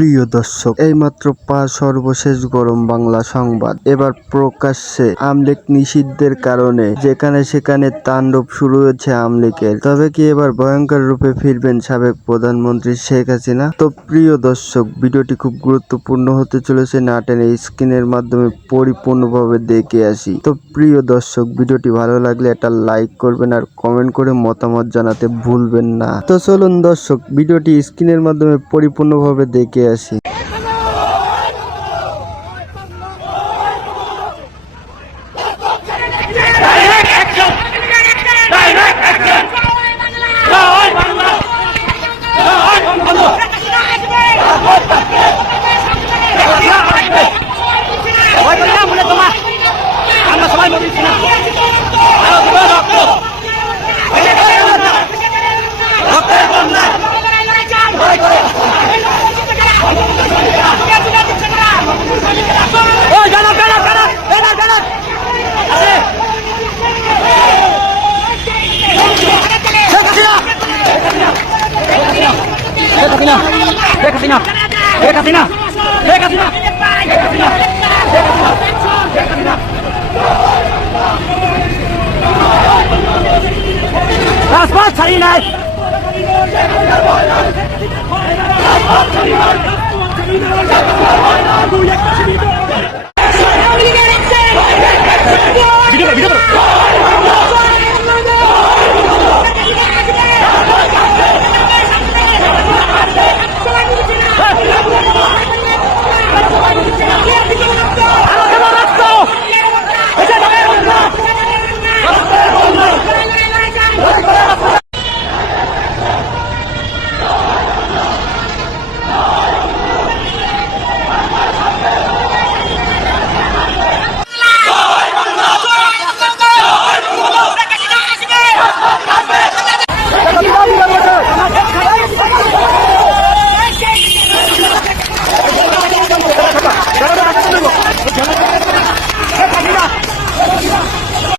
প্রিয় দর্শক, এইমাত্র সর্বশেষ গরম বাংলা সংবাদ। এবার প্রকাশ্যে আমলিগ নিষিদ্ধের কারণে যেখানে সেখানে তাণ্ডব শুরু হয়েছে আমলিগের। তবে কি এবার ভয়ঙ্কর রূপে ফিরবেন সাবেক প্রধানমন্ত্রী শেখ হাসিনা? তো প্রিয় দর্শক, ভিডিওটি খুব গুরুত্বপূর্ণ হতে চলেছে, না টেনে স্ক্রিনের মাধ্যমে পরিপূর্ণভাবে দেখে আসি। তো প্রিয় দর্শক, ভিডিওটি ভালো লাগলে একটা লাইক করবেন আর কমেন্ট করে মতামত জানাতে ভুলবেন না। তো চলুন দর্শক, ভিডিওটি স্ক্রিনের মাধ্যমে পরিপূর্ণভাবে দেখে আসি। রাজপথ ছাড়ি নাই। ভিডিও